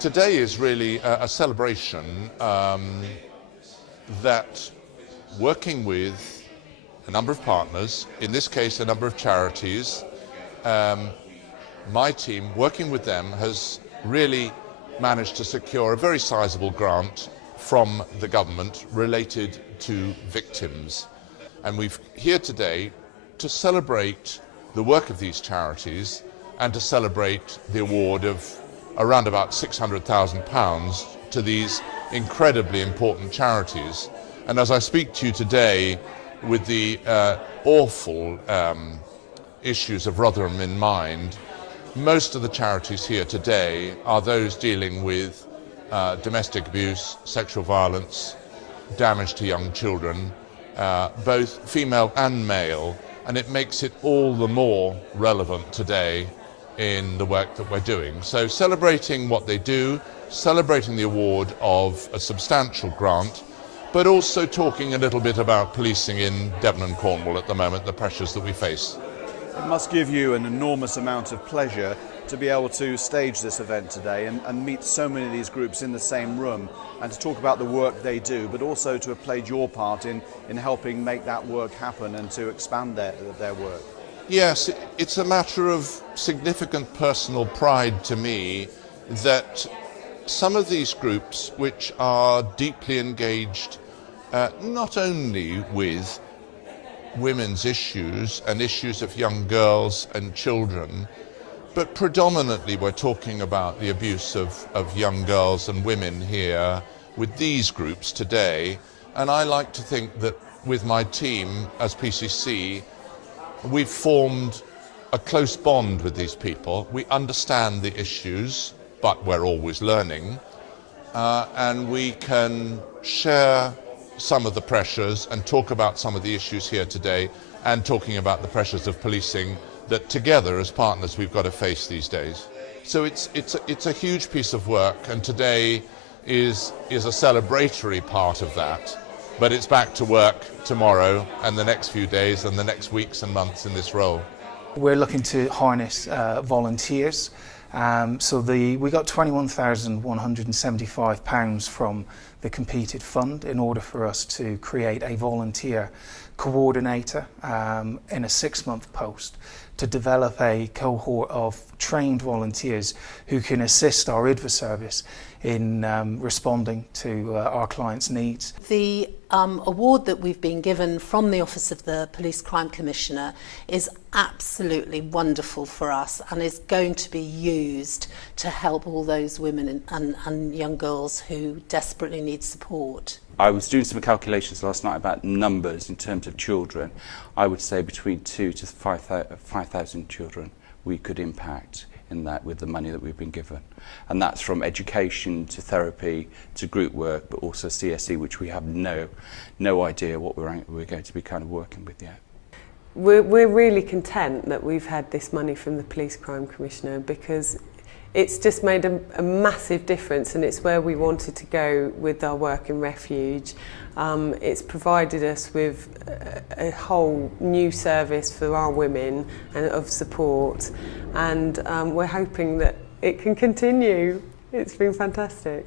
Today is really a celebration that, working with a number of partners, in this case a number of charities, my team, working with them, has really managed to secure a very sizable grant from the government related to victims. And we're here today to celebrate the work of these charities and to celebrate the award of around about £600,000 to these incredibly important charities. And as I speak to you today, with the awful issues of Rotherham in mind, most of the charities here today are those dealing with domestic abuse, sexual violence, damage to young children, both female and male, and it makes it all the more relevant today in the work that we're doing. So celebrating what they do, celebrating the award of a substantial grant, but also talking a little bit about policing in Devon and Cornwall at the moment, the pressures that we face. It must give you an enormous amount of pleasure to be able to stage this event today and meet so many of these groups in the same room and to talk about the work they do, but also to have played your part in helping make that work happen and to expand their work. Yes, it's a matter of significant personal pride to me that some of these groups, which are deeply engaged not only with women's issues and issues of young girls and children, but predominantly we're talking about the abuse of young girls and women here with these groups today. And I like to think that with my team as PCC, we've formed a close bond with these people. We understand the issues, but we're always learning, and we can share some of the pressures and talk about some of the issues here today, and talking about the pressures of policing that together as partners we've got to face these days. So it's a huge piece of work, and today is a celebratory part of that, but it's back to work tomorrow and the next few days and the next weeks and months in this role. We're looking to harness volunteers. We got £21,175 from the competed fund in order for us to create a volunteer coordinator in a 6-month post to develop a cohort of trained volunteers who can assist our IDVA service in responding to our clients' needs. The award that we've been given from the Office of the Police Crime Commissioner is absolutely wonderful for us and is going to be used to help all those women and young girls who desperately need support. I was doing some calculations last night about numbers in terms of children. I would say between 2,000 to 5,000 children we could impact in that with the money that we've been given. And that's from education to therapy to group work, but also CSE, which we have no idea what we're going to be kind of working with yet. We're really content that we've had this money from the Police Crime Commissioner, because it's just made a massive difference, and it's where we wanted to go with our work in refuge. It's provided us with a whole new service for our women and of support, and we're hoping that it can continue. It's been fantastic.